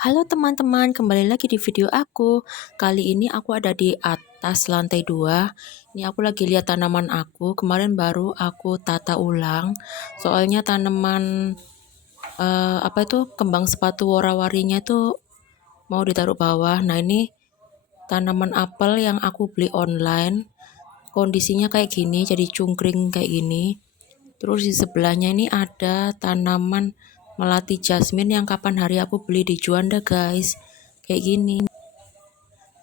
Halo teman-teman, kembali lagi di video aku. Kali ini aku ada di atas lantai 2. Ini aku lagi lihat tanaman aku. Kemarin baru aku tata ulang. Soalnya tanaman apa itu kembang sepatu wara-warinya itu mau ditaruh bawah. Nah, ini tanaman apel yang aku beli online. Kondisinya kayak gini, jadi cungkring kayak gini. Terus di sebelahnya ini ada tanaman melati jasmine yang kapan hari aku beli di Juanda guys. Kayak gini.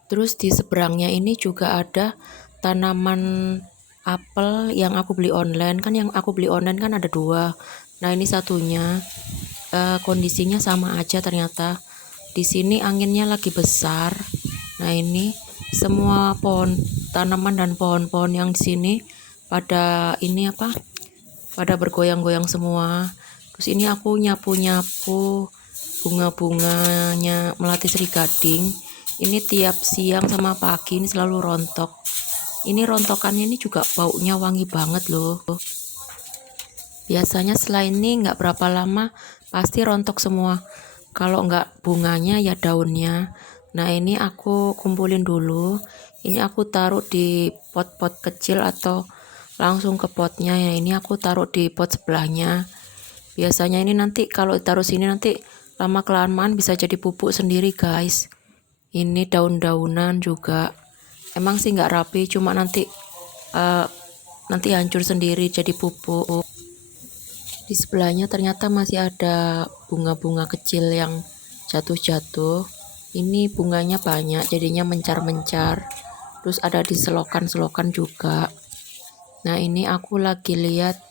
Terus di seberangnya ini juga ada tanaman apel yang aku beli online. Kan yang aku beli online kan ada dua. Nah, ini satunya kondisinya sama aja ternyata. Di sini anginnya lagi besar. Nah, ini semua pohon tanaman dan pohon-pohon yang di sini pada ini apa? Pada bergoyang-goyang semua. Terus ini aku nyapu-nyapu bunga-bunganya melati Sri Gading. Ini tiap siang sama pagi ini selalu rontok. Ini rontokannya ini juga baunya wangi banget loh. Biasanya setelah ini nggak berapa lama pasti rontok semua. Kalau nggak bunganya ya daunnya. Nah, ini aku kumpulin dulu. Ini aku taruh di pot-pot kecil atau langsung ke potnya ya. Ini aku taruh di pot sebelahnya. Biasanya ini nanti kalau taruh sini nanti lama kelamaan bisa jadi pupuk sendiri guys. Ini daun-daunan juga. Emang sih nggak rapi, cuma eh, nanti hancur sendiri jadi pupuk. Di sebelahnya ternyata masih ada bunga-bunga kecil yang jatuh-jatuh. Ini bunganya banyak, jadinya mencar-mencar. Terus ada di selokan-selokan juga. Nah, ini aku lagi lihat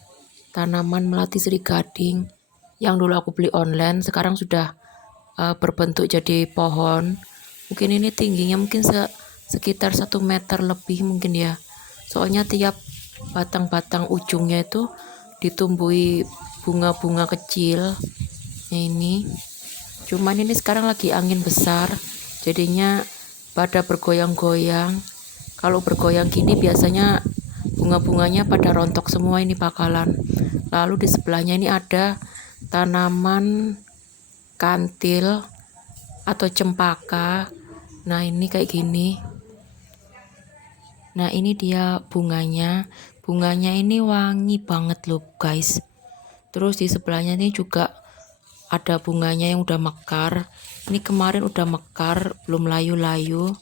tanaman melati Sri Gading yang dulu aku beli online, sekarang sudah berbentuk jadi pohon. Mungkin ini tingginya mungkin sekitar 1 meter lebih mungkin ya. Soalnya tiap batang-batang ujungnya itu ditumbuhi bunga-bunga kecil. Nah, ini cuman ini sekarang lagi angin besar, jadinya pada bergoyang-goyang. Kalau bergoyang gini biasanya bunga-bunganya pada rontok semua ini bakalan. Lalu di sebelahnya ini ada tanaman kantil atau cempaka. Nah, ini kayak gini. Nah, ini dia bunganya. Bunganya ini wangi banget loh guys. Terus di sebelahnya ini juga ada bunganya yang udah mekar. Ini kemarin udah mekar, belum layu-layu.